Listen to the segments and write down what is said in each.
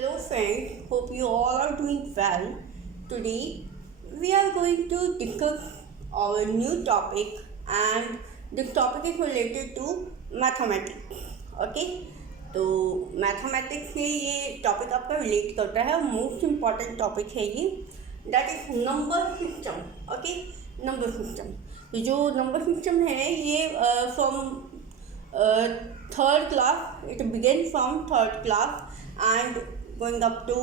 Hello friends, hope you all are doing well. Today we are going to discuss our new topic and this topic is related to mathematics. Okay, तो mathematics से ये topic आपका relate करता है, most important topic है ये, that is number system. Okay, number system. जो number system है ये from third class, it begins from third class and going up to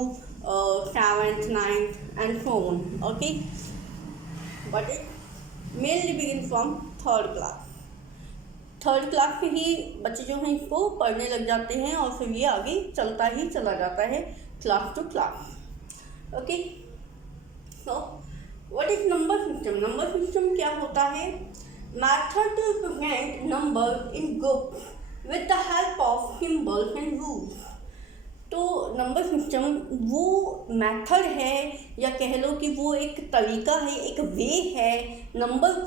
7th, 9th and so on. Okay, but it mainly begins from third class. Third class से ही बच्चे जो हैं इसको पढ़ने लग जाते हैं और फिर ये आगे चलता ही चला जाता है class to class. Okay, so what is number system? Number system क्या होता है? Method to represent number in group with the help of symbols and rules. तो नंबर सिस्टम वो मेथड है या कह लो कि वो एक तरीका है, एक वे है नंबर्स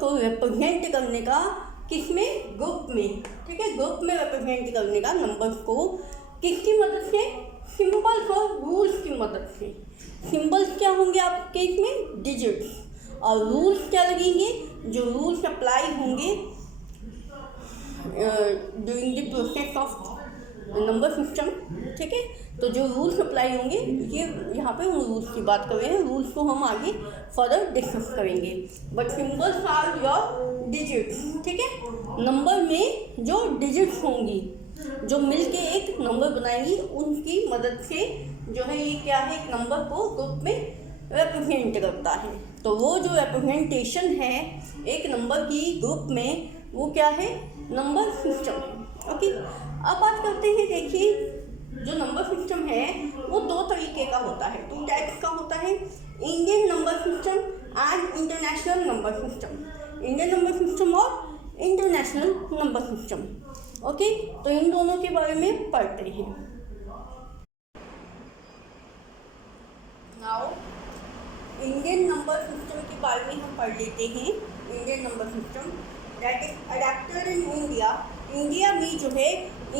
को रिप्रेजेंट करने का. किसमें? ग्रुप में. ठीक है, ग्रुप में रिप्रेजेंट करने का नंबर्स को किसकी मदद से? सिंबल्स और रूल्स की मदद से. सिंबल्स क्या होंगे आपके इसमें? डिजिट्स. और रूल्स क्या लगेंगे? जो रूल्स अप्लाई होंगे during the process of number system. ठीक है, तो जो रूल्स अप्लाई होंगे ये यहाँ पे उन रूल्स की बात कर रहे हैं. रूल्स को हम आगे फर्दर डिस्कस करेंगे. But symbols are your digits. ठीक है, नंबर में जो डिजिट्स होंगी जो मिलके एक नंबर बनाएंगी उनकी मदद से जो है ये क्या है, एक नंबर को ग्रुप में रिप्रेजेंट करता है. तो वो जो रिप्रेजेंटेशन है एक नंबर की ग्रुप में वो क्या है? Number system. ओके, अब बात करते हैं. देखिए, जो नंबर सिस्टम है वो दो तरीके का होता है, टू टाइप्स का होता है. Indian number system and international number system. Indian number system और इंटरनेशनल नंबर सिस्टम. ओके, तो इन दोनों के बारे में पढ़ते हैं. नाउ इंडियन नंबर सिस्टम के बारे में हम पढ़ लेते हैं. Indian number system that is adapted in India. India में जो है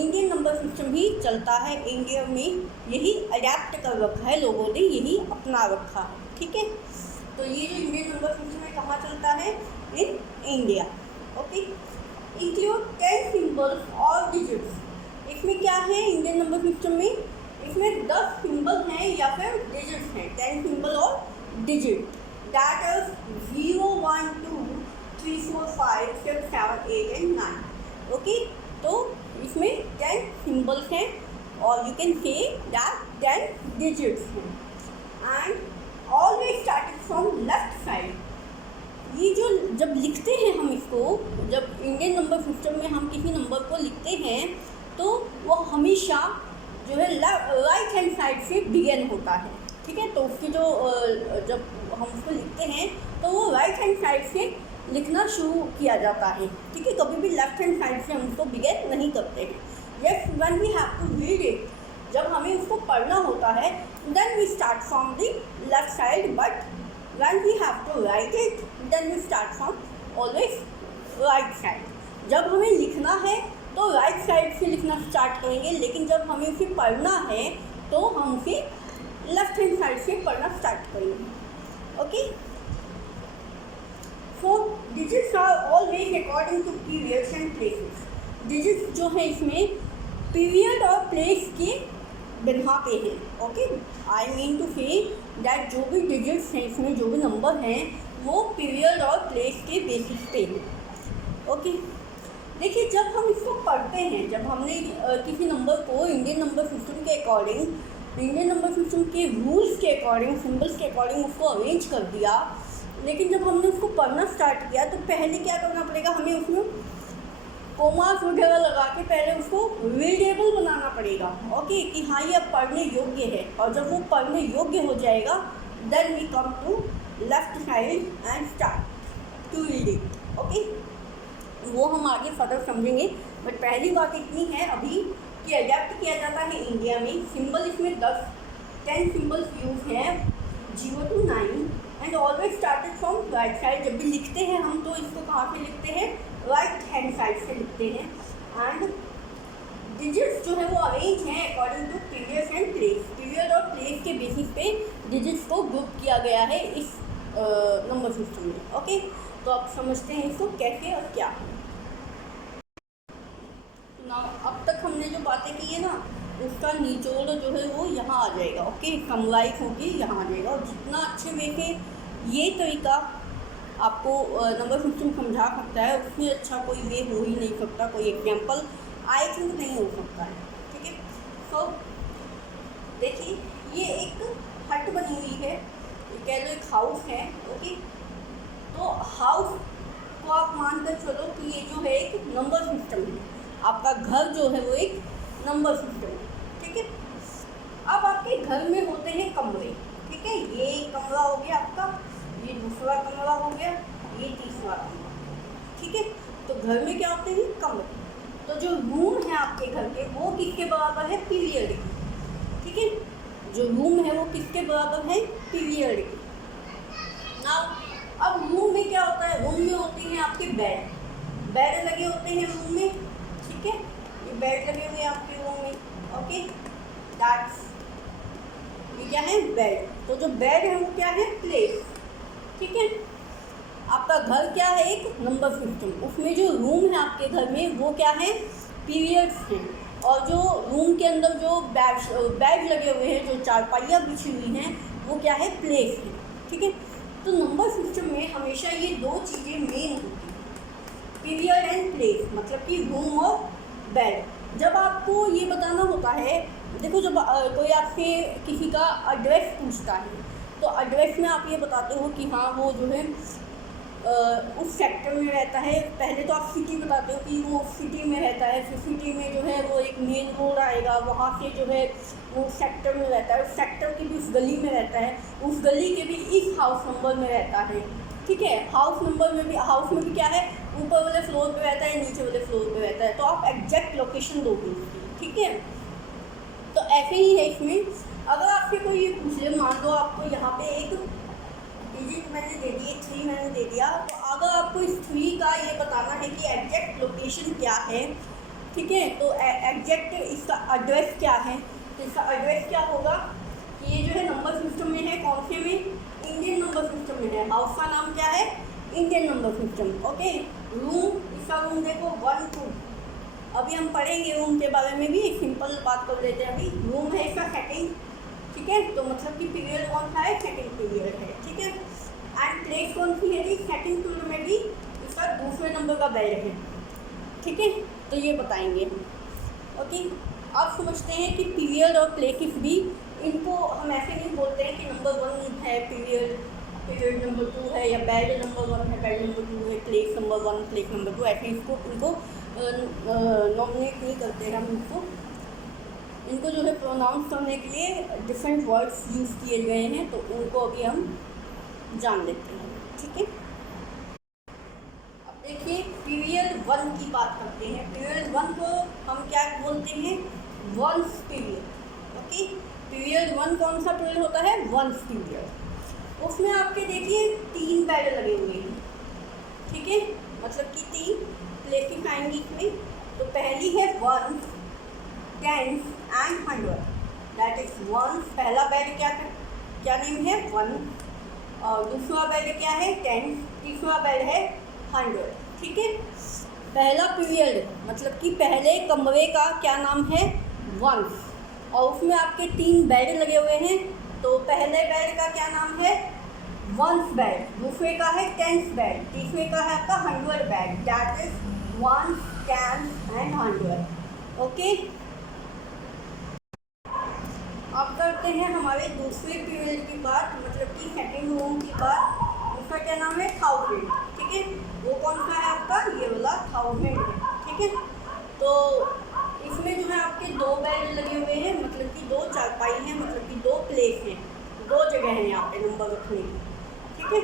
इंडियन नंबर सिस्टम ही चलता है. इंडिया में यही अडेप्ट कर रखा है, लोगों ने यही अपना रखा है. ठीक है, तो ये जो इंडियन नंबर सिस्टम है कहाँ चलता है? In India. Okay, include 10 symbols और डिजिट्स. इसमें क्या है इंडियन नंबर सिस्टम में? इसमें 10 सिंबल हैं या फिर डिजिट्स हैं. 10 सिंबल और digit that is 0, 1, 2, 3, 4, 5, 6, 7, 8 and 9. Okay, तो इसमें 10 सिंबल्स हैं और you can say that 10 digits हैं. And always started from left side. ये जो जब लिखते हैं हम इसको, जब इंडियन नंबर सिस्टम में हम किसी नंबर को लिखते हैं तो वो हमेशा जो है राइट हैंड साइड से बिगिन होता है. ठीक है, तो उसकी जो जब हम उसको लिखते हैं तो वो राइट हैंड साइड से लिखना शुरू किया जाता है. ठीक है, कभी भी लेफ्ट हैंड साइड से हम उसको बिगिन नहीं करते हैं. Yes, when we have to read it, जब हमें उसको पढ़ना होता है then we start from the left side. But when we have to write it then we start from always right side. जब हमें लिखना है तो राइट साइड से लिखना स्टार्ट करेंगे, लेकिन जब हमें उसे पढ़ना है तो हम उसे लेफ्ट हैंड साइड से पढ़ना स्टार्ट करेंगे. Okay, so digits are always according to periods and places. digits जो है इसमें पीरियड और प्लेस के बिना पे हैं. Okay, I mean to say that जो भी डिजिट्स हैं इसमें, जो भी नंबर हैं वो पीरियड और प्लेस के बेसिस पे हैं. ओके, देखिए, जब हम इसको पढ़ते हैं, जब हमने किसी नंबर को इंडियन नंबर सिस्टम के अकॉर्डिंग, इंडियन नंबर सिस्टम के रूल्स के अकॉर्डिंग, सिंबल्स के अकॉर्डिंग उसको अरेंज कर दिया, लेकिन जब हमने उसको पढ़ना स्टार्ट किया तो पहले क्या करना पड़ेगा? हमें उसमें कोमास वगैरह लगा के पहले उसको रीडेबल बनाना पड़ेगा. ओके, कि हाँ ये अब पढ़ने योग्य है. और जब वो पढ़ने योग्य हो जाएगा then we come to left side and start to read it. Okay, वो हम आगे फर्दर समझेंगे. बट पहली बात इतनी है अभी कि अडेप्ट किया जाता है इंडिया में. सिंबल इसमें 10 सिंबल्स यूज हैं 0 to 9 and always started from right side. जब भी लिखते हैं हम तो इसको कहाँ पे लिखते हैं? राइट हैंड साइड से लिखते हैं. एंड डिजिट्स जो है वो अरेंज हैं according according to period and place. Period और प्लेस के बेसिस पे डिजिट्स को ग्रुप किया गया है इस नंबर सिस्टम में। ओके, तो आप समझते हैं इसको कैसे और क्या। ना अब तक हमने जो बातें की है ना, उसका निचोड़ जो है वो यहाँ आ जाएगा। ओके, समराइज होगी यहाँ आ जाएगा। और जितना अच्छे वे से ये तरीका आपको नंबर सिस्टम समझा सकता है, उसमें अच्छा कोई वे हो ही नहीं सकता, कोई एग्जाम्पल आई थिंक नहीं हो सकता है। ठीक है, तो देखिए ये एक हट बनी हुई है, कह लो एक हाउस है। ओके, तो हाउस को आप मानकर चलो कि ये जो है एक नंबर सिस्टम है, आपका घर जो है वो एक नंबर सिस्टम है। ठीक है, अब आपके घर में होते हैं कमरे। ठीक है, ये एक कमरा हो गया आपका, ये दूसरा कमरा हो गया, ये तीसरा कमरा। ठीक है, तो घर में क्या होते हैं कमरे। तो जो रूम है आपके घर के वो किसके बराबर है, पीरियड की। ठीक है, जो रूम है वो किसके बराबर है, पीरियड की। ना अब रूम में क्या होता है, रूम में होते हैं आपके बेड, बेड लगे होते हैं रूम में। ठीक है, ये बेड लगे हुए हैं आपके रूम में। ओके, दैट्स ये क्या है, बेड। तो जो बेड है वो क्या है, प्लेस। ठीक है, आपका घर क्या है, एक नंबर सिस्टम, उसमें जो रूम है आपके घर में वो क्या है, पीरियड्स हैं। और जो रूम के अंदर जो बेड लगे हुए हैं, जो चारपाइयाँ बिछी हुई हैं, वो क्या है, प्लेस है। ठीक है, तो नंबर सिस्टम में हमेशा ये दो चीज़ें मेन होती हैं, पीरियड एंड प्लेस, मतलब कि रूम और बेड। जब आपको ये बताना होता है, देखो जब कोई आपसे किसी का एड्रेस पूछता है, तो एड्रेस में आप ये बताते हो कि हाँ वो जो है उस सेक्टर में रहता है। पहले तो आप सिटी बताते हो कि वो सिटी में रहता है, फिर सिटी में जो है वो एक मेन रोड आएगा, वहाँ से जो है वो सेक्टर में रहता है, उस सेक्टर के भी उस गली में रहता है, उस गली के भी इस हाउस नंबर में रहता है। ठीक है, हाउस नंबर में भी, हाउस में भी क्या है, ऊपर वाले फ्लोर पे रहता है, नीचे वाले फ्लोर पे रहता है, तो आप एग्जैक्ट लोकेशन दोगे उसकी। ठीक है, तो ऐसे ही है इसमें। अगर आपसे कोई ये पूछ ले, मान लो आपको यहाँ पे एक डिजिट मैंने दे दी, 3 मैंने दे दिया, तो अगर आपको इस 3 का ये बताना है कि एग्जैक्ट लोकेशन क्या है, ठीक है, तो एग्जैक्ट इसका एड्रेस क्या है, तो इसका एड्रेस क्या होगा कि ये जो है नंबर सिस्टम में है, कौन से में, इंडियन नंबर सिस्टम में है। हाउस का नाम क्या है, Indian number system. Okay, room, इसका रूम देखो 1 2, अभी हम पढ़ेंगे रूम के बारे में भी, एक सिंपल बात कर लेते हैं। अभी रूम है इसका सेकंड। ठीक है, तो मतलब कि पीरियड कौन सा है, सेकंड पीरियड है। ठीक है, एंड प्लेस कौन सी है जी, सेकंड पीरियड में भी इसका दूसरे नंबर का बेड है। ठीक है, तो ये बताएंगे हम। ओके, आप समझते हैं कि पीरियड और प्लेसेस भी, इनको हम ऐसे नहीं बोलते हैं कि नंबर 1 है पीरियड, पीरियड नंबर 2 है, या बेड नंबर 1 है, बेड नंबर 2 है, प्लेस नंबर 1, प्लेस नंबर 2, ऐसे इसको इनको नॉमिनेट नहीं करते हैं हम। इनको जो है प्रोनाउंस करने के लिए डिफरेंट वर्ड्स यूज़ किए गए हैं, तो उनको अभी हम जान लेते हैं। ठीक है, अब देखिए पीरियड 1 की बात करते हैं। पीरियड 1 को हम क्या बोलते हैं, वंस पीरियड। ओके, पीरियड 1 कौन सा पीरियड होता है, वंस पीरियड। उसमें आपके देखिए 3 बेड लगे हुए हैं। ठीक है, मतलब कि 3 प्लेसेस आएंगी इसमें। तो पहली है 1, 10 एंड 100, दैट इज 1, पहला बेड क्या नेम है, 1, और दूसरा बेड क्या है, 10, तीसरा बेड है 100। ठीक है, पहला पीरियड मतलब कि पहले कमरे का क्या नाम है, 1, और उसमें आपके 3 बेड लगे हुए हैं। तो पहले बेड का क्या नाम है, 1th बेड, दूसरे का है 10th बेड, तीसरे का है आपका 100 bed, that is 1, 10 and 100। Okay, अब करते हैं हमारे दूसरे पीरियड की बात, मतलब कि सेकंड रूम की बात। उसका क्या नाम है, 1000। ठीक है, वो कौन सा है आपका, ये वाला 1000 है। ठीक है, तो इसमें जो है आपके 2 बेड लगे हुए हैं, मतलब कि 2 चारपाई हैं, मतलब कि 2 प्लेस हैं, 2 जगह हैं यहाँ पे नंबर रखने की। ठीक है,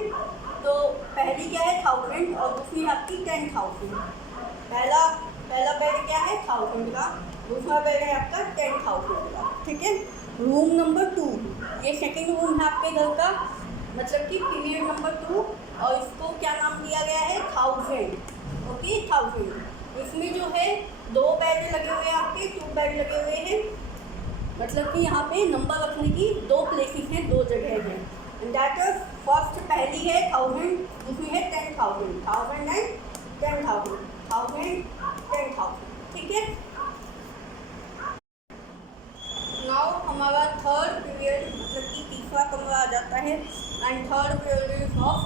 तो पहली क्या है 1000 और दूसरी आपकी 10,000। पहला बेड क्या है 1000 का, दूसरा बेड है आपका 10,000 का। ठीक है, रूम नंबर 2, ये सेकंड रूम है आपके घर का, मतलब कि पीरियड नंबर 2, और इसको क्या नाम दिया गया है, 1000। ओके, 1000। इसमें जो है 2 बेड लगे हुए हैं आपके, 2 बेड लगे हुए हैं, मतलब कि यहाँ पे नंबर रखने की दो प्लेसेस हैं, दो जगह हैं। दैट इज फर्स्ट पहली है 1000, दूसरी है 10,000, 1000 एंड 10,000, 1000 10,000, ठीक है। नाउ हमारा थर्ड पीरियड मतलब कि तीसरा कमरा आ जाता है and third period is of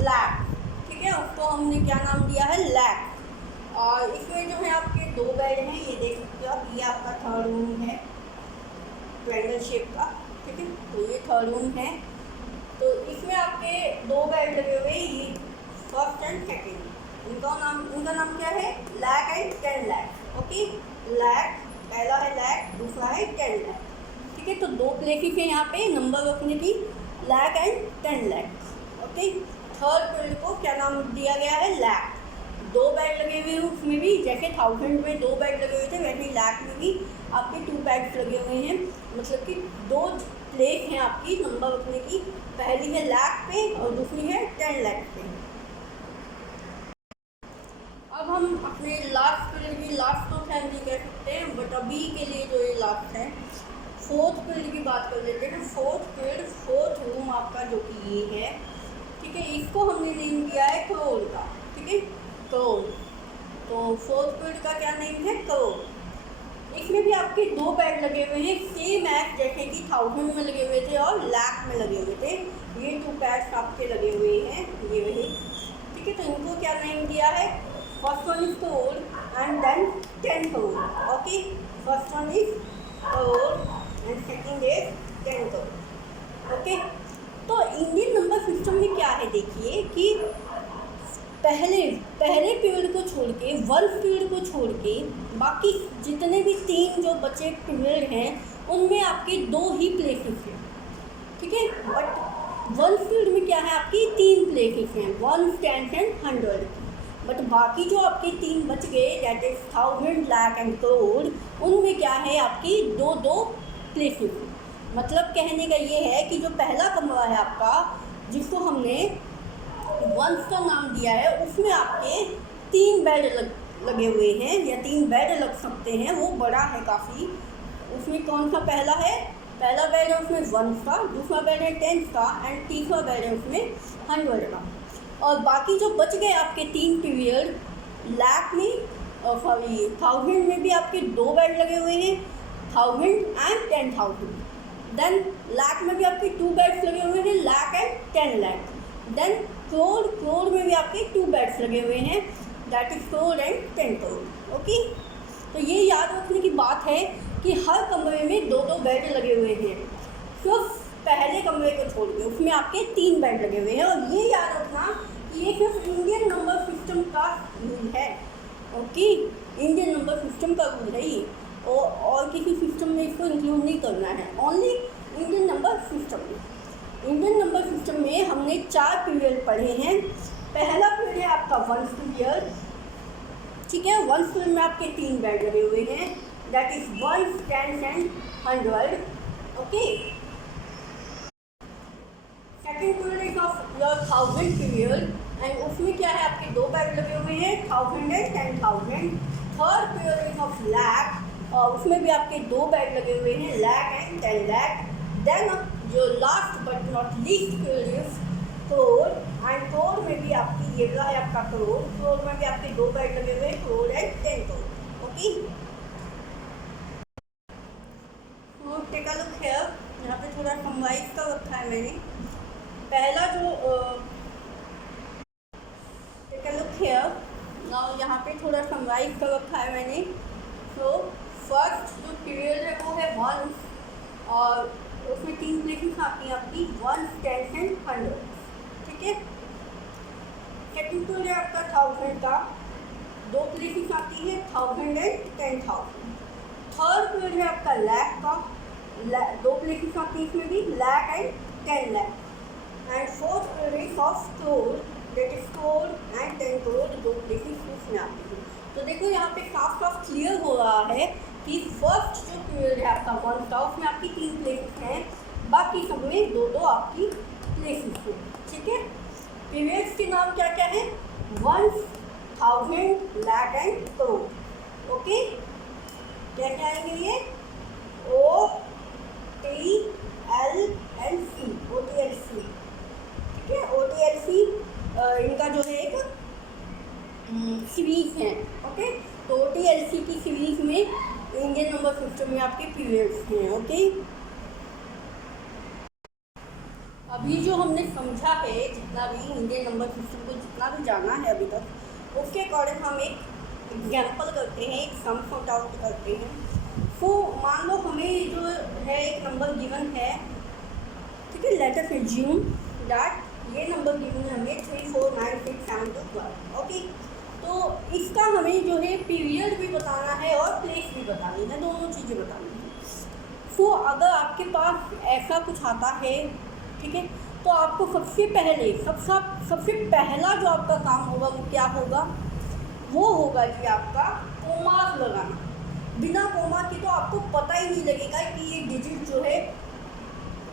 lab, ठीक है। उसको हमने क्या नाम दिया है, लैब। और इसमें जो है आपके दो बेड हैं, ये देख सकते हो आप, ये आपका थर्ड रूम है ट्रायंगल शेप का, ठीक है। तो ये थर्ड रूम है, तो इसमें आपके दो बेड लगे हुए हैं, ये फर्स्ट एंड सेकेंड। इनका नाम क्या है, लैक एंड 10 लैक, ओके। लैक पहला है लैक, दूसरा है 10 लैक, ठीक है। तो दो प्लेसेस हैं यहाँ पे नंबर रखने की, lakh and 10 lakh, okay. Third period को क्या नाम दिया गया है, लैक। दो बेड लगे हुए हैं उसमें भी, जैसे 1000 में दो बेड लगे हुए थे वैसे लैक में भी आपके 2 बेड्स लगे हुए हैं। मतलब कि दो प्लेस हैं आपकी नंबर रखने की, पहली है लैक पे और दूसरी है 10 लैक पे। अब हम अपने लास्ट पीरियड की, लास्ट तो खैर नहीं कह सकते हैं बट अभी के लिए जो ये लास्ट है, फोर्थ पीरियड की बात कर लेते हैं। फोर्थ पीरियड, फोर्थ रूम आपका जो कि ये है, ठीक है। इसको हमने नेम दिया है करोड़ का, ठीक है, करोड़। तो फोर्थ पीरियड का क्या नेम है, करोड़। इसमें भी आपके दो बेड लगे हुए हैं, सेम एज जैसे कि 1000 में लगे हुए थे और लैक में लगे हुए थे। ये 2 बेड्स आपके लगे हुए हैं, ये वही, ठीक है। तो इनको क्या नेम दिया है, first one is crore and then 10 crore, okay. First one is crore and second is 10 crore, okay. तो इंडियन नंबर सिस्टम में क्या है, देखिए कि पहले पीरियड को छोड़ के, वन पीरियड को छोड़ के बाकी जितने भी 3 जो बचे पीरियड हैं उनमें आपके 2 ही प्लेसेस हैं, ठीक है। बट वन पीरियड में क्या है, आपकी 3 प्लेसेस हैं, 1, 10 एंड 100। बट बाकी जो आपके 3 बच गए, that is 1000, lakh and crore, उनमें क्या है आपकी 2 प्लेसेस। मतलब कहने का ये है कि जो पहला कमरा है आपका, जिसको हमने वंस का नाम दिया है, उसमें आपके 3 बेड लगे हुए हैं या 3 बेड लग सकते हैं, वो बड़ा है काफ़ी। उसमें कौन सा पहला है, पहला बेड है उसमें 1 का, दूसरा बेड है 10 का एंड तीसरा बेड है उसमें 100 का। और बाकी जो बच गए आपके 3 पीरियड, लैक में और सॉरी 1000 में भी आपके 2 बेड लगे हुए हैं, 1000 एंड 10,000। देन लैक में भी आपके 2 बेड्स लगे हुए हैं, लैक एंड 10 लैक। देन करोड़ में भी आपके 2 बेड्स लगे हुए हैं, that is crore and 10 crore, okay. तो ये याद रखने की बात है कि हर कमरे में 2 बेड लगे हुए हैं, सिर्फ पहले कमरे को छोड़ के उसमें आपके 3 बेड लगे हुए हैं। और ये याद रखना कि ये सिर्फ इंडियन नंबर सिस्टम का रूल है, ओके। इंडियन नंबर सिस्टम का रूल है ये, और किसी सिस्टम में इसको इंक्लूड नहीं करना है, ओनली इंडियन नंबर सिस्टम में। इंडियन नंबर सिस्टम में हमने 4 पीरियड पढ़े हैं। पहला पीरियड है आपका 1 पीरियड, ठीक है। 1 पीरियड में आपके 3 बेड लगे हुए हैं, that is 1, 10 and 100, okay. Second period is of your 1000 period and उसमें क्या है, आपके 2 बेड लगे हुए हैं, 1000 and 10,000। Third period is of lakh और उसमें भी आपके 2 बेड लगे हुए हैं, लैक एंड 10 लैक। देन जो last but not least period is crore and crore में भी आपकी ये है आपका करोड़ में भी आपके 2 बेड लगे हुए हैं, करोड़ एंड 10 करोड़, ओके। तो टेक अ लुक हियर, यहाँ पे थोड़ा समराइज का रखा है मैंने। पहला जो take a look here now, यहाँ पे थोड़ा समराइज का रखा है मैंने। तो फर्स्ट जो पीरियड है वो है 1 और उसमें 3 प्लेसेस आती हैं आपकी 1, 10 एंड 100, ठीक है। सेकेंड पीरियड है आपका 1000 का, 2 प्लेसेस आती है 1000 एंड 10,000। थर्ड पीरियड है आपका लैक का, 2 प्लेसेस आती है इसमें भी, lakh and 10 lakh. And fourth period of crore, that is crore and 10 crore, 2 places उसमें आती है। तो देखो यहाँ पे साफ साफ क्लियर हो रहा है कि फर्स्ट जो पीरियड है आपका 1 का, उसमें आपकी 3 प्लेसेस हैं, बाकी सब में 2 आपकी प्लेसेस हैं, ठीक है। पीरियड्स के नाम क्या क्या है, 1, 1000, लैक एंड करोड़, ओके। क्या क्या आएंगे ये, ओ जिसमें आपके पीरियड्स हैं। ओके, अभी जो हमने समझा है, जितना भी इंडियन नंबर सिस्टम को जितना भी जाना है अभी तक, उसके अकॉर्डिंग हम एक एग्जाम्पल करते हैं, एक सम सॉर्ट आउट करते हैं। सो मान लो हमें जो है एक नंबर गिवन है, ठीक है, लेट अस अज्यूम दैट ये नंबर गिवन है हमें 3, 4, 9, 6, 7, 2, 12। ओके, तो इसका हमें जो है पीरियड भी बताना है और प्लेस भी बतानी है, दोनों चीज़ें बतानी है। सो अगर आपके पास ऐसा कुछ आता है, ठीक है, तो आपको सबसे पहला जो आपका काम होगा वो क्या होगा, वो होगा कि आपका कोमास लगाना। बिना कोमा के तो आपको पता ही नहीं लगेगा कि ये डिजिट जो है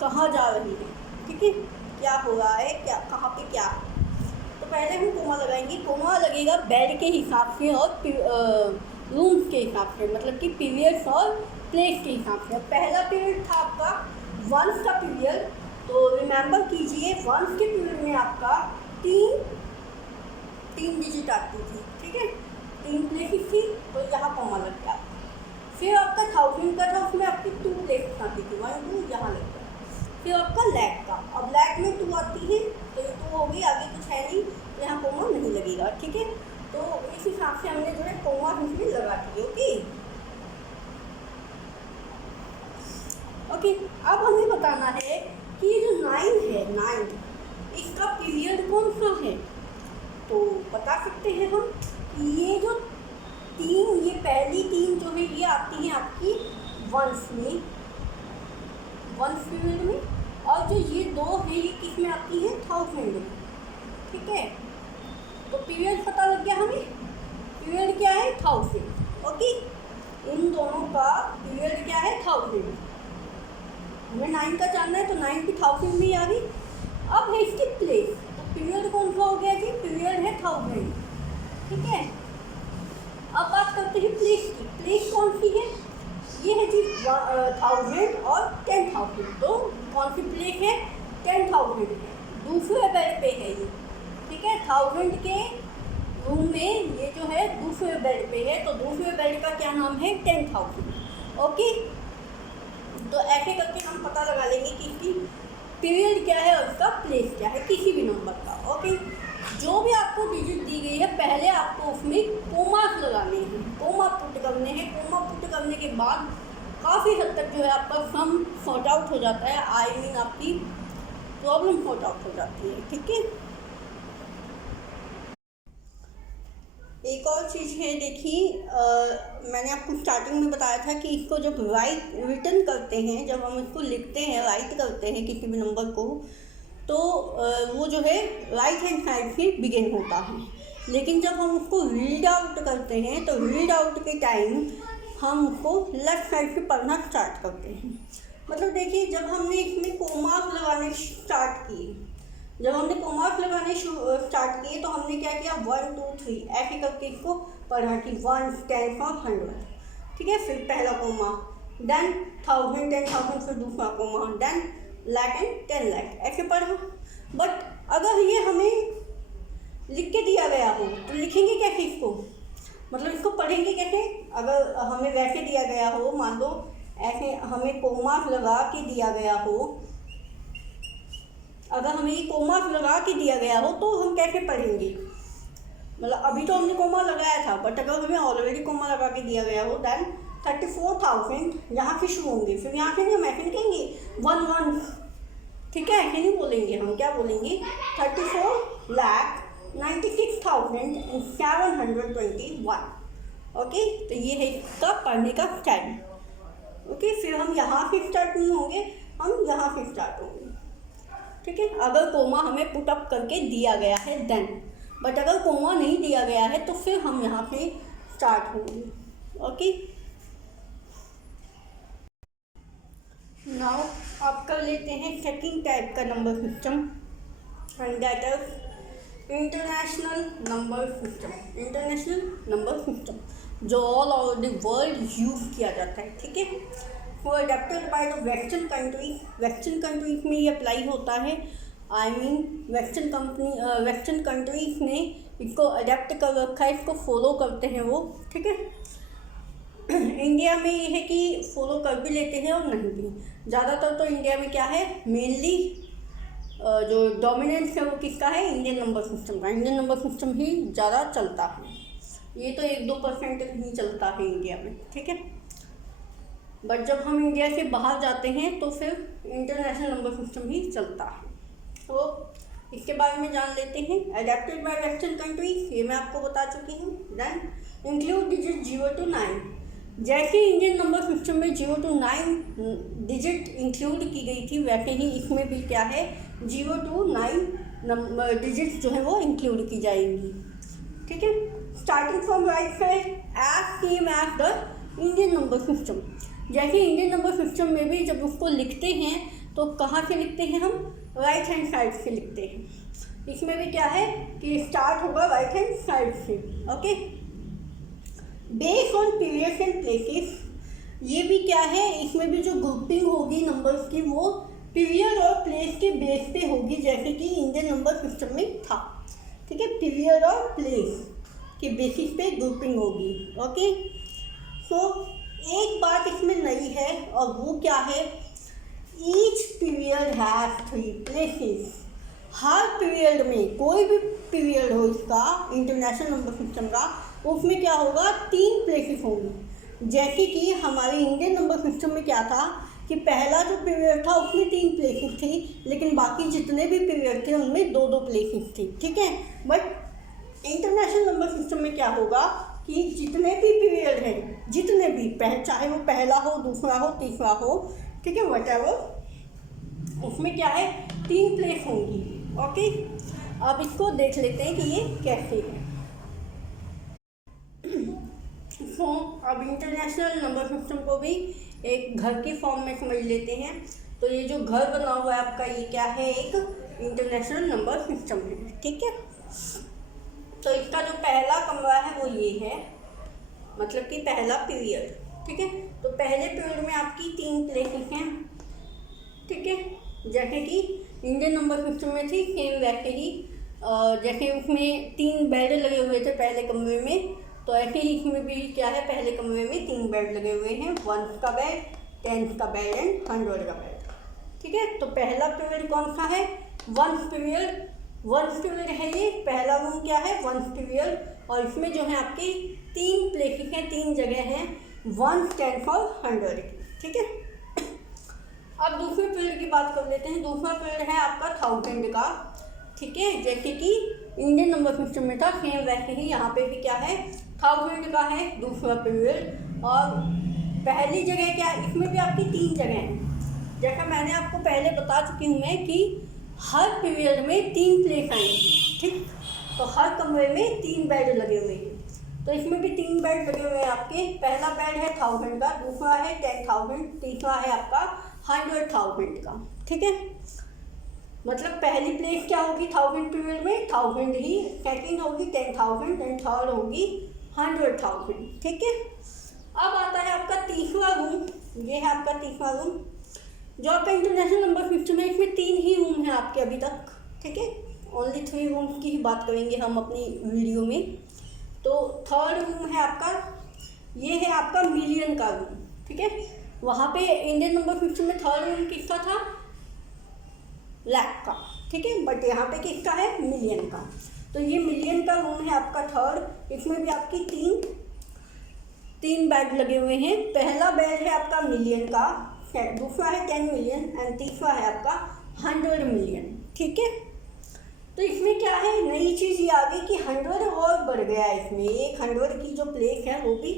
कहाँ जा रही है, ठीक है, क्या हो रहा है, क्या कहाँ पे क्या है। तो पहले हम कोमा लगाएंगे। कोमा लगेगा बेड के हिसाब से और रूम्स के हिसाब से, मतलब कि पीरियड्स और प्लेस के हिसाब से। पहला पीरियड था आपका वंस का पीरियड, तो रिमेंबर कीजिए वंस के पीरियड में आपका तीन डिजिट आती थी, ठीक है, 3 प्लेसेस थी, तो यहाँ कोमा लग गया। फिर आपका 1000 का था, उसमें आपकी 2 प्लेसेस आती थी, 1, 2 यहाँ लग गया। फिर आपका लैक का, अब लैक में 2 आती है, तो ये 2 होगी, आगे कुछ है नहीं, तो यहाँ कोमा नहीं लगेगा, ठीक है। तो इस हिसाब से हमने जो है कोमा इसमें लगा दी। ओके, अब हमें बताना है कि ये जो 9 है, 9 इसका पीरियड कौन सा है। तो बता सकते हैं हम कि ये जो 3, ये पहली 3 जो है ये आती हैं आपकी वंस पीरियड में, और जो ये 2 है ये किस में आती है, 1000 में, ठीक है। तो पीरियड पता लग गया हमें, पीरियड क्या है, 1000। ओके, इन दोनों का पीरियड क्या है, 1000। हमें 9 का जानना है, तो 9 की 1000 में आ गई। अब है इसकी प्लेस, तो पीरियड कौन सा हो गया जी, पीरियड है 1000, ठीक है। अब बात करते हैं प्लेस की। प्लेस कौन सी है, ये है जी 1000 और 10,000। तो कौन सी प्लेस है, 10,000 है, दूसरे बेड पे है ये, ठीक है। 1000 के रूम में ये जो है दूसरे बेड पे है, तो दूसरे बेड का क्या नाम है, 10,000। ओके, तो ऐसे करके हम पता लगा लेंगे कि इसकी पीरियड क्या है और उसका प्लेस क्या है, किसी भी नंबर का। ओके, जो भी आपको डिजिट दी गई है, पहले आपको उसमें कोमास लगाने हैं, कोमा पुट करने हैं। कोमा पुट करने के बाद काफ़ी हद तक जो है आपका सम सॉर्ट आउट हो जाता है, आई मीन आपकी प्रॉब्लम सॉर्ट आउट हो जाती है, ठीक है। एक और चीज़ है, देखिए मैंने आपको स्टार्टिंग में बताया था कि इसको जब रिटर्न करते हैं, जब हम इसको लिखते हैं, राइट करते हैं किसी भी नंबर को, तो वो जो है राइट हैंड साइड से बिगिन होता है। लेकिन जब हम उसको रीड आउट करते हैं, तो रीड आउट के टाइम हम उसको लेफ्ट साइड से पढ़ना स्टार्ट करते हैं। मतलब देखिए, जब हमने इसमें कोमास लगाने स्टार्ट किए, जब हमने कोमास लगाने स्टार्ट किए, तो हमने क्या किया, 1, 2, 3 ऐसे करके इसको पढ़ा कि 1, 10 और 100, ठीक है। फिर पहला कोमा, देन 1000, 10,000, फिर दूसरा comma, then lakh and 10 lakh, ऐसे पढ़ा। बट अगर ये हमें लिख के दिया गया हो, तो लिखेंगे कैसे इसको, मतलब इसको पढ़ेंगे कैसे। अगर हमें वैसे दिया गया हो, मान लो ऐसे हमें कोमास लगा के दिया गया हो, अगर हमें ये कोमास लगा के दिया गया हो, तो हम कैसे पढ़ेंगे। मतलब अभी तो हमने कोमा लगाया था, बट अगर हमें ऑलरेडी कोमा लगा के दिया गया हो, देन 34,000 यहाँ से शुरू होंगे। फिर यहाँ से नहीं हम ऐसे नहीं कहेंगे 1, 1, ठीक है, ऐसे नहीं बोलेंगे। हम क्या बोलेंगे, 34,96,721। ओके, तो ये है इसका पढ़ने का स्टाइल। ओके, फिर हम यहाँ से स्टार्ट नहीं होंगे, हम यहाँ से स्टार्ट होंगे, ठीक है। अगर कोमा हमें पुट अप करके दिया गया है देन, बट अगर कोमा नहीं दिया गया है तो फिर हम यहाँ से स्टार्ट होंगे। ओके, नाउ आप कर लेते हैं सेकंड टाइप का number system, and that is international number system. International number system जो all over the world use किया जाता है, ठीक है। वो adapted by the western countries में ये अप्लाई होता है। आई मीन वेस्टर्न कंट्रीज ने इसको अडेप्ट कर रखा है, इसको फॉलो करते हैं वो, ठीक है। इंडिया में ये है कि फॉलो कर भी लेते हैं और नहीं भी। ज़्यादातर तो इंडिया में क्या है, मेनली जो डोमिनेंस है वो किसका है, इंडियन नंबर सिस्टम का। इंडियन नंबर सिस्टम ही ज़्यादा चलता है। ये तो 1-2% नहीं चलता है इंडिया में, ठीक है। बट जब हम इंडिया से बाहर जाते हैं तो फिर इंटरनेशनल नंबर सिस्टम ही चलता है। तो इसके बारे में जान लेते हैं। अडेप्टेड बाय वेस्टर्न कंट्रीज, ये मैं आपको बता चुकी हूँ। Then include digit 0 to 9। जैसे इंडियन नंबर सिस्टम में 0 to 9 डिजिट इंक्लूड की गई थी, वैसे ही इसमें भी क्या है, 0 to 9 डिजिट जो है वो इंक्लूड की जाएंगी, ठीक है। Starting from right side as same as the Indian number system. जैसे इंडियन नंबर सिस्टम में भी जब उसको लिखते हैं तो कहाँ से लिखते हैं हम, राइट हैंड साइड से लिखते हैं। इसमें भी क्या है कि स्टार्ट होगा राइट हैंड साइड से, okay. Based on periods and places, ये भी क्या है, इसमें भी जो ग्रुपिंग होगी नंबर्स की वो पीरियड और प्लेस के बेस पे होगी, जैसे कि इंडियन नंबर सिस्टम में था, ठीक है। पीरियड और प्लेस के बेसिस पे ग्रुपिंग होगी, ओके। सो एक बात इसमें नई है और वो क्या है, each period has 3 places. Her period में, कोई भी पीरियड हो इसका इंटरनेशनल नंबर सिस्टम का, उसमें क्या होगा, 3 प्लेसेस होंगी। जैसे कि हमारे इंडियन नंबर सिस्टम में क्या था कि पहला जो पीरियड था उसमें 3 प्लेसेस थी, लेकिन बाकी जितने भी पीरियड थे उनमें 2-2 प्लेसेस थी, ठीक है। बट इंटरनेशनल नंबर सिस्टम में क्या होगा कि जितने भी पीरियड हैं, जितने भी चाहे वो पहला हो, दूसरा हो, तीसरा हो, ठीक है, व्हाटएवर, उसमें क्या है, 3 प्लेस होंगी, ओके। अब इसको देख लेते हैं कि ये कैसे है। सो अब इंटरनेशनल नंबर सिस्टम को भी एक घर की फॉर्म में समझ लेते हैं। तो ये जो घर बना हुआ है आपका, ये क्या है, एक इंटरनेशनल नंबर सिस्टम है, ठीक है। तो इसका जो पहला कमरा है वो ये है, मतलब कि पहला पीरियड, ठीक है। तो पहले पीरियड में आपकी 3 प्लेसेस हैं, ठीक है। जैसे कि इंडियन नंबर सिस्टम में थी, सेम वैसे ही जैसे उसमें 3 बेड लगे हुए थे पहले कमरे में, तो ऐसे ही इसमें भी क्या है, पहले कमरे में 3 बेड लगे हुए हैं, 1 का बेड, 10 का बेड एंड 100 का बेड, ठीक है। तो पहला पीरियड कौन सा है, 1 पीरियड। 1 पीरियड है ये, पहला रूम क्या है, 1 पीरियड। और इसमें जो है आपकी 3 प्लेसेस हैं, 3 जगह हैं, 1, 10 और 100 की, ठीक है। अब दूसरे पीरियड की बात कर लेते हैं। दूसरा पीरियड है आपका 1000 का, ठीक है। जैसे कि इंडियन नंबर सिस्टम में था, सेम वैसे ही यहाँ पे भी क्या है, 1000 का है दूसरा पीरियड। और पहली जगह क्या है, इसमें भी आपकी 3 जगह हैं। जैसा मैंने आपको पहले बता चुकी हूँ मैं कि हर पीरियड में 3 प्लेस आएंगी, ठीक। तो हर कमरे में 3 बेड लगे हुए हैं, तो इसमें भी 3 बेड लगे हुए हैं आपके। पहला बेड है 1000 का, दूसरा है 10,000, तीसरा है आपका 100,000 का, ठीक है। मतलब पहली प्लेस क्या होगी 1000 पीरियड में, 1000 ही, सेकंड होगी 10,000 एंड थर्ड होगी 100,000, ठीक है। अब आता है आपका तीसरा रूम, ये है आपका तीसरा रूम जो आपका इंटरनेशनल नंबर सिस्टम है। इसमें 3 ही रूम हैं आपके अभी तक, ठीक है। ओनली 3 रूम्स की ही बात करेंगे हम अपनी वीडियो में। तो थर्ड रूम है आपका, ये है आपका मिलियन का रूम, ठीक है। वहाँ पे इंडियन नंबर सिस्टम में थर्ड रूम किसका था, लाख का, ठीक है। बट यहाँ पे किसका है, मिलियन का। तो ये मिलियन का रूम है आपका थर्ड। इसमें भी आपकी 3 बेड लगे हुए हैं। पहला बेड है आपका मिलियन का, दूसरा है 10 मिलियन एंड तीसरा है आपका 100 मिलियन, ठीक है। तो इसमें क्या है, नई चीज़ ये आ गई कि 100 और बढ़ गया है इसमें, एक 100 की जो प्लेस है वो भी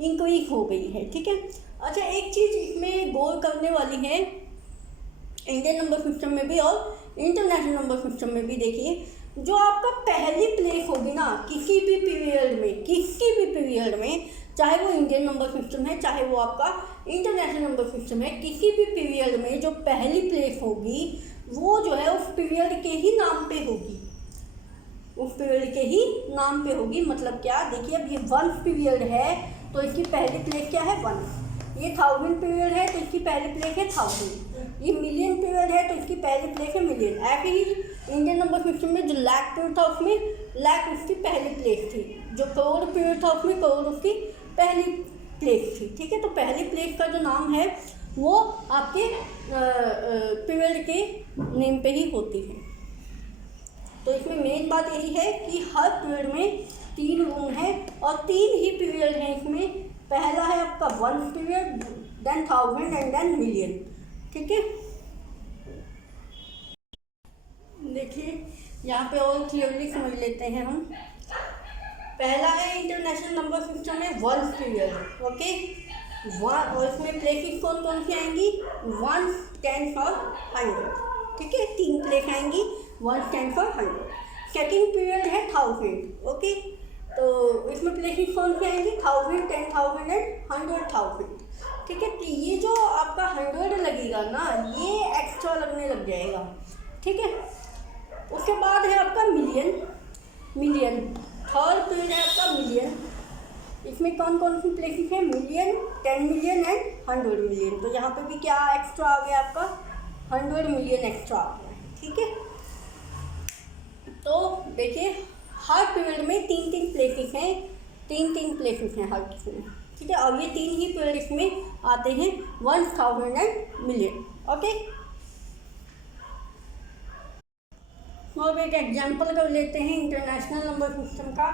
इंक्रीज हो गई है, ठीक है। अच्छा, एक चीज़ इसमें गौर करने वाली है, इंडियन नंबर सिस्टम में भी और इंटरनेशनल नंबर सिस्टम में भी। देखिए, जो आपका पहली प्लेस होगी ना किसी भी पीरियड में, चाहे वो इंडियन नंबर सिस्टम है चाहे वो आपका इंटरनेशनल नंबर सिस्टम है, किसी भी पीरियड में जो पहली प्लेस होगी वो जो है उस पीरियड के ही नाम पे होगी, उस पीरियड के ही नाम पे होगी। मतलब क्या, देखिए अब ये 1 पीरियड है तो इसकी पहली प्लेस क्या है, 1। ये 1000 पीरियड है तो इसकी पहली प्लेस है 1000। ये मिलियन पीरियड है तो इसकी पहली प्लेस है मिलियन। ऐसे ही इंडियन नंबर सिस्टम में जो लाख पीरियड था उसमें लाख उसकी पहली प्लेस थी, जो करोड़ पीरियड था उसमें करोड़ उसकी पहली प्लेस थी, ठीक है। तो पहली प्लेस का जो नाम है वो आपके पीरियड के नेम पे ही होती है। तो इसमें मेन बात यही है कि हर पीरियड में 3 रूम है और 3 ही पीरियड हैं इसमें। पहला है आपका 1 period, then 1000 and then million, ठीक है। देखिए यहाँ पे और क्लियरली समझ लेते हैं हम। पहला है इंटरनेशनल नंबर सिस्टम में 1 पीरियड, ओके। और इसमें प्लेसेस कौन कौन सी आएंगी? 1, 10 और 100, ठीक है। 3 प्लेस आएंगी 1, 10 और 100। सेकेंड पीरियड है 1000, ओके। तो इसमें प्लेसेस कौन सी आएंगी? 1000, 10,000 एंड 100,000, ठीक है। तो ये जो आपका 100 लगेगा ना, ये एक्स्ट्रा लगने लग जाएगा, ठीक है। उसके बाद है आपका मिलियन। थर्ड पीरियड है आपका मिलियन। इसमें कौन कौन सी प्लेसेस हैं? Million, 10 million and 100 million. तो यहाँ पे भी क्या एक्स्ट्रा आ गया आपका? 100 मिलियन एक्स्ट्रा आ गया, ठीक है। तो देखिए हर पीरियड में 3-3 प्लेसेस हैं, 3-3 प्लेसेस हैं हर किसी में, ठीक है। और ये 3 ही पीरियड इसमें आते हैं 1000 एंड मिलियन, ओके। अब एक एग्जांपल कर लेते हैं इंटरनेशनल नंबर सिस्टम का।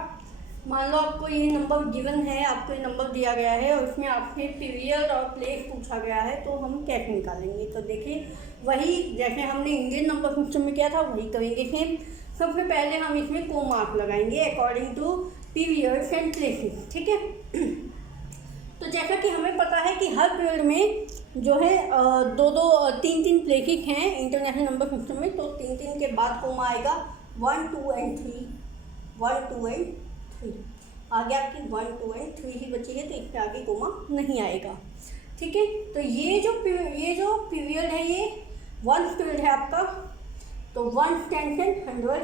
मान लो आपको ये नंबर गिवन है, आपको ये नंबर दिया गया है और उसमें आपसे पीरियड और प्लेस पूछा गया है, तो हम कैसे निकालेंगे? तो देखिए वही जैसे हमने इंडियन नंबर सिस्टम में किया था वही करेंगे सेम। सबसे पहले हम इसमें को मार्क लगाएंगे according to periods and places, ठीक है। तो जैसा कि हमें पता है कि हर पीरियड में जो है 3-3 प्लेसेस हैं इंटरनेशनल नंबर सिस्टम में। तो 3-3 के बाद कोमा आएगा 1, 2 एंड 3, 1, 2 एंड 3। आगे आपकी 1, 2 एंड 3 ही बची है, तो इसके आगे कोमा नहीं आएगा, ठीक है। तो ये जो पीरियड है ये 1 पीरियड है आपका, तो 1, 10 एंड 100।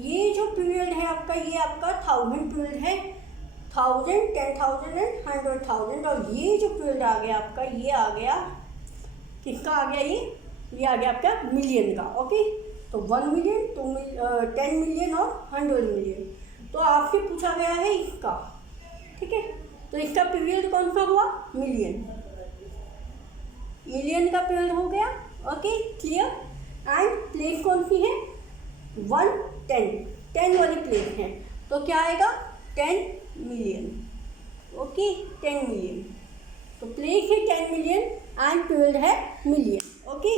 ये जो पीरियड है आपका ये आपका 1000 पीरियड है, 1000, 10,000 एंड 100,000। और ये जो पीरियड आ गया आपका ये आ गया किसका आ गया? ये आ गया आपका मिलियन का, ओके। तो 1 मिलियन, 10 मिलियन और 100 मिलियन। तो आपसे पूछा गया है इसका, ठीक है। तो इसका पीरियड कौन सा हुआ? मिलियन का पीरियड हो गया, ओके, क्लियर। एंड प्लेस कौन सी है? 1, 10 वाली प्लेस है, तो क्या आएगा? 10 मिलियन, ओके, 10 मिलियन। तो प्लेस है 10 मिलियन एंड पीरियड है मिलियन, ओके।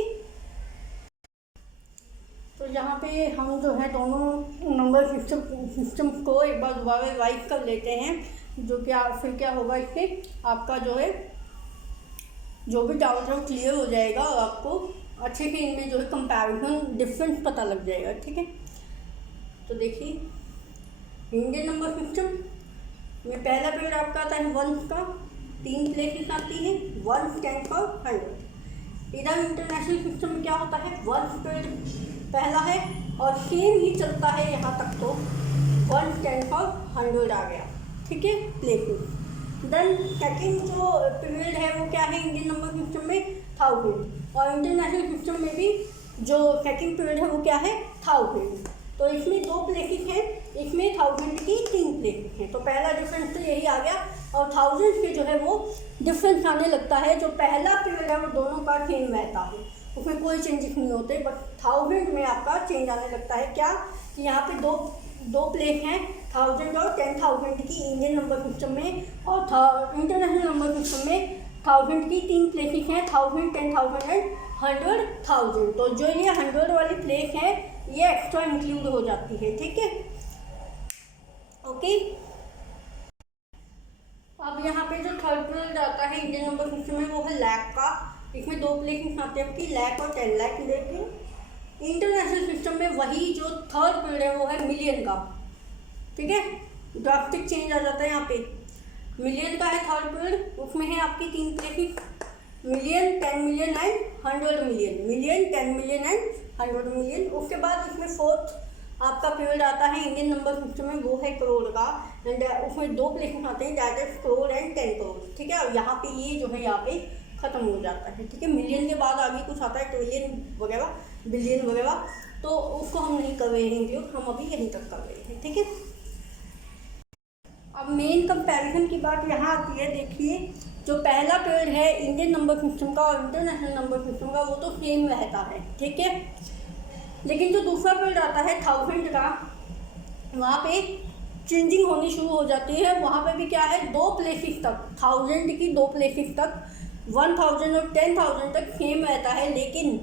तो यहाँ पे हम जो है दोनों नंबर सिस्टम को एक बार दोबारा रिवाइज कर लेते हैं, जो कि फिर क्या होगा इससे आपका जो है जो भी डाउट है वो क्लियर हो जाएगा और आपको अच्छे से इनमें जो है कंपैरिजन डिफरेंस पता लग जाएगा, ठीक है। तो देखिए इंडियन नंबर सिस्टम में पहला पीरियड आपका आता है 1 का, 3 प्लेसेस आती हैं 1, 10 और 100। इधर इंटरनेशनल सिस्टम में क्या होता है? 1 पीरियड पहला है और सेम ही चलता है यहाँ तक, तो 1, 10 और 100 आ गया, ठीक है, प्लेसेस। देन सेकेंड जो पीरियड है वो क्या है इंडियन नंबर सिस्टम में? 1000। और इंटरनेशनल सिस्टम में भी जो सेकेंड पीरियड है वो क्या है? 1000। तो इसमें 2 प्लेसेस हैं, इसमें 1000 की 3 प्लेसेस हैं। तो पहला डिफरेंस तो यही आ गया। और 1000 से जो है वो डिफरेंस आने लगता है, जो पहला पीरियड है वो दोनों का सेम रहता है, उसमें कोई चेंजेस नहीं होते। बट 1000 में आपका चेंज आने लगता है, क्या कि यहाँ पे दो प्लेस हैं 1000 और 10,000 की इंडियन नंबर सिस्टम में, और इंटरनेशनल नंबर सिस्टम में 1000 की 3 प्लेसेस हैं 1000, 10,000 एंड 100,000। तो जो ये 100 वाली प्लेस है ये एक्स्ट्रा इंक्लूड हो जाती है, ठीक है, ओके। अब यहाँ पे जो थर्ड पीरियड आता है इंडियन नंबर सिस्टम में वो है लाख का। इसमें 2 प्लेसेस आते हैं आपकी लाख और 10 लाख। लेकिन इंटरनेशनल सिस्टम में वही जो थर्ड पीरियड है वो है मिलियन का, ठीक है। ड्रास्टिक चेंज आ जाता है यहाँ पे। मिलियन का है थर्ड पीरियड, उसमें है आपकी 3 places million, 10 million and 100 million. Million, 10 million and 100 million. उसके बाद इसमें फोर्थ आपका पीरियड आता है इंडियन नंबर सिस्टम में, वो है करोड़ का। एंड उसमें 2 प्लेसेस आते हैं, that is crore and 10 crore, ठीक है। और यहाँ पे ये जो है यहाँ पे ख़त्म हो जाता है, ठीक है। मिलियन के बाद आगे कुछ आता है ट्रिलियन वगैरह, बिलियन वगैरह, तो उसको हम नहीं कर रहे हैं इंक्लूड, हम अभी यहीं तक कर रहे हैं, ठीक है। अब अब मेन कंपैरिजन की बात यहाँ आती है। देखिए जो पहला पीरियड है इंडियन नंबर सिस्टम का और इंटरनेशनल नंबर सिस्टम का वो तो सेम रहता है, ठीक है। लेकिन जो दूसरा पीरियड आता है 1000 का, वहाँ पे चेंजिंग होनी शुरू हो जाती है। वहाँ पे भी क्या है, 2 प्लेसेस तक, 1000 की 2 प्लेसेस तक, 1000 और 10,000 तक सेम रहता है। लेकिन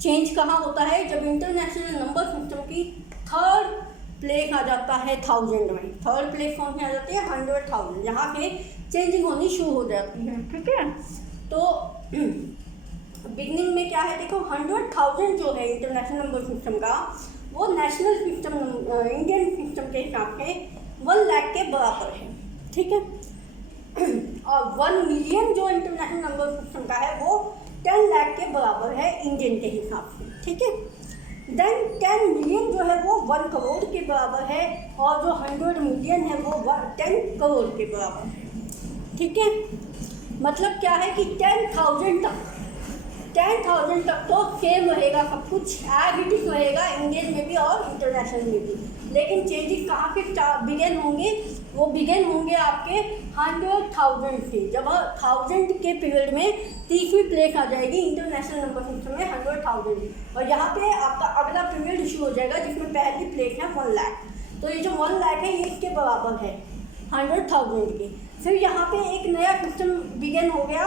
चेंज कहाँ होता है, जब इंटरनेशनल नंबर सिस्टम की 3rd प्लेस आ जाता है 1000 में। 3rd प्लेस कौन सी आ जाती है, 100,000, यहाँ पे चेंजिंग होनी शुरू हो जाती है, ठीक है। तो बिगनिंग में क्या है, देखो 100,000 जो है इंटरनेशनल नंबर सिस्टम का, वो नेशनल सिस्टम इंडियन सिस्टम के हिसाब से 1 लाख के बराबर है, ठीक है। और 1 मिलियन जो इंटरनेशनल नंबर सिस्टम का है वो 10 लाख के बराबर है इंडियन के हिसाब से, ठीक है। देन 10 मिलियन जो है वो 1 करोड़ के बराबर है, और जो 100 मिलियन है वो 10 करोड़ के बराबर है, ठीक है। मतलब क्या है कि 10,000 तक तो सेम रहेगा, सब कुछ एज इट इज रहेगा इंडियन में भी और इंटरनेशनल में भी। लेकिन चेंजेस कहाँ से बिगेन होंगे, वो बिगेन होंगे आपके 100,000 से। जब 1000 के पीरियड में 30वीं प्लेस आ जाएगी इंटरनेशनल नंबर सिस्टम में 100,000, और यहाँ पे आपका अगला पीरियड इशू हो जाएगा जिसमें पहली प्लेस है 1 लाख। तो ये जो 1 लाख है ये इसके बराबर है 100,000 के। फिर यहाँ पे एक नया सिस्टम बिगेन हो गया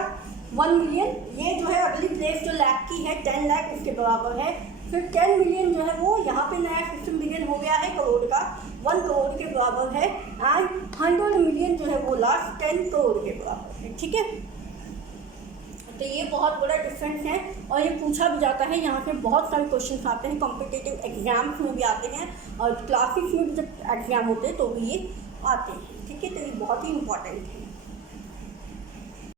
1 मिलियन, ये जो है अगली प्लेस जो लाख की है 10 लाख इसके बराबर है। फिर 10 मिलियन जो है वो यहाँ पे नया सिस्टम बिगेन हो गया है करोड़ का, 1 करोड़ के बराबर है। एंड 100 मिलियन जो है वो लास्ट 10 करोड़ के बराबर है, ठीक है। तो ये बहुत बड़ा डिफरेंस है, और ये पूछा भी जाता है। यहाँ से बहुत सारे क्वेश्चन आते हैं, कॉम्पिटिटिव एग्जाम्स में भी आते हैं, और क्लासेस में भी जब एग्जाम होते हैं तो भी ये आते हैं, ठीक है। तो ये बहुत ही इंपॉर्टेंट है।